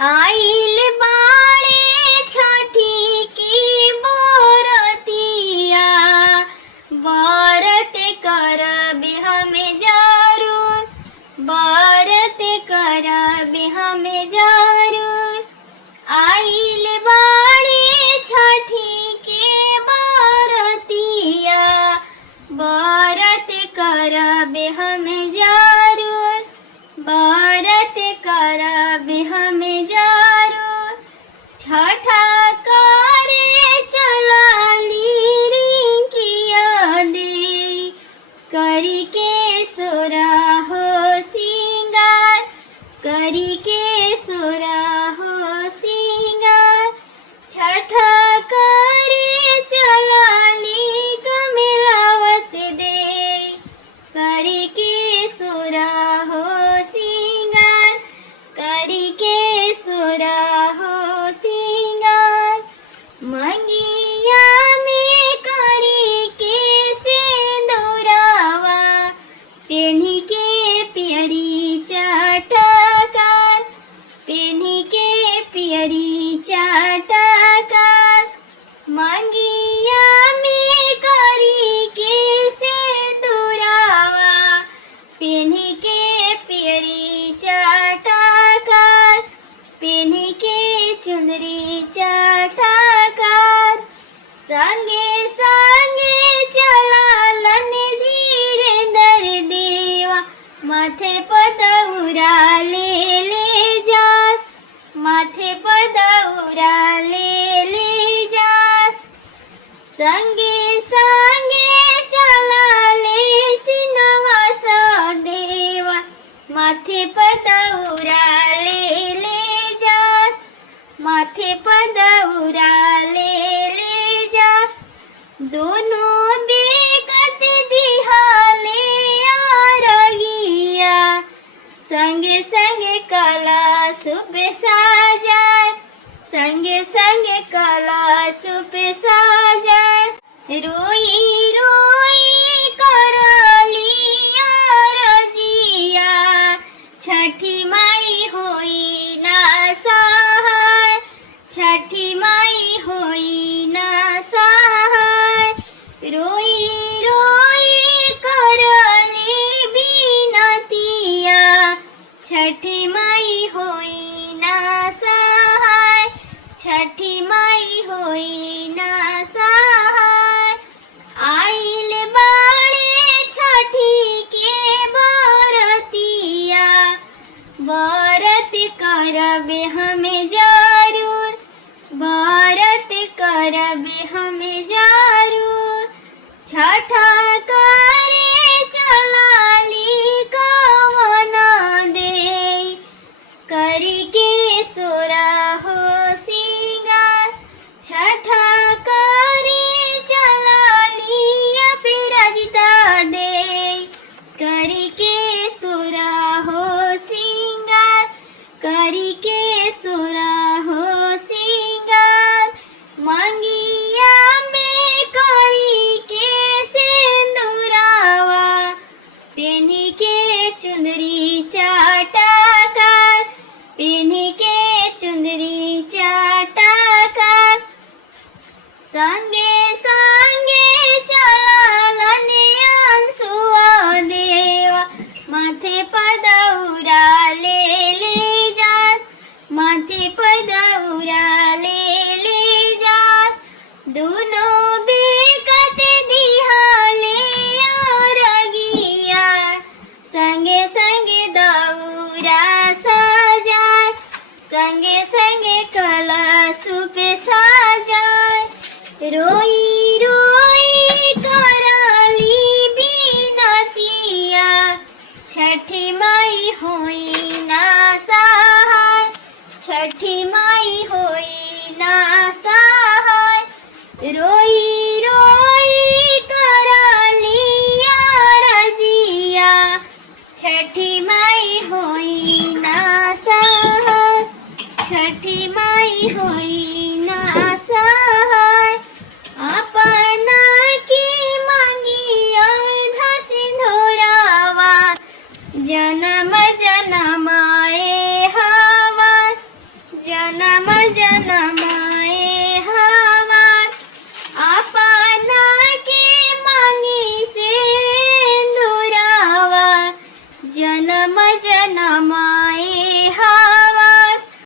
आइल बाड़े छठी की बरतिया, बरत करबे हमें जरूर, बरत करबे हमें जरूर। आइल बाड़े छठी के बरतिया, बरत करबे हमें जरूर, बरत करबे हमें जरूर। छठा करे चलाली रिंकिया दे, करी के सोरा हो सिंगार, करी के सोरा हो सिंगार। छठा करे चलाली कमलावत दे, करी के सोरा हो सिंगार, करी के सोरा हो सिंगार। मंगिया में करी के सिंदूरवा, पेन्ही के पियरी चटकार, पेन्ही के पियरी चटकार। मंगिया में करी के सिंदूरवा, पेन्ही के पियरी चटकार, पेन्ही के चुनरी चटकार। संगे संगे चलालन धीरेंद्र देवा, माथे पर दौरा ले जास, माथे पर दौरा ले जास। संगे संगे चलाले सिनवा देवा, माथे पर दौरा ले जास, माथे पर दौरा ले जास। दोनों बेकत दिहाले आरगिया, संगे संगे कलश पे साजाए, संगे संगे कलश पे साजाए। रोई रोई करलिया रजिया, छठी माई होई ना सहाय, छठी माई होई ना सहाय। रोई रोई करली बिनतिया, छठी माई होई ना सहाय, छठी माई होई ना सहाय। आइल बाड़े छठी के बरतिया, बरत करबे हमें जरूर, बरत करबे हमें जरूर। छठा करे चलाली कवन दे, करी के सोरा हो सिंगार। छठा करे चलाली अपराजिता दे, करी के सोरा हो सिंगार, करी के सोरा हो सिंगार। मंगिया में करी के सिंदूरवा, पेन्ही के चुनरी चटकार, पेन्ही के चुनरी चटकार। संगे संगे चलालन अंसुआ देवा, माथे पर दौरा ले जास, माथे पर दौरा ले जास। दोनों बेकत दिहाले आरगिया, संगे संगे दौरा सजाए, संगे संगे कलश पे सजाए। रोई रोई करली बिनतिया, छठी माई होई ना सहाय, छठी माई होई ना सहाय। रोई रोई करली रजिया, छठी माई होई ना सहाय, छठी माई हो नाम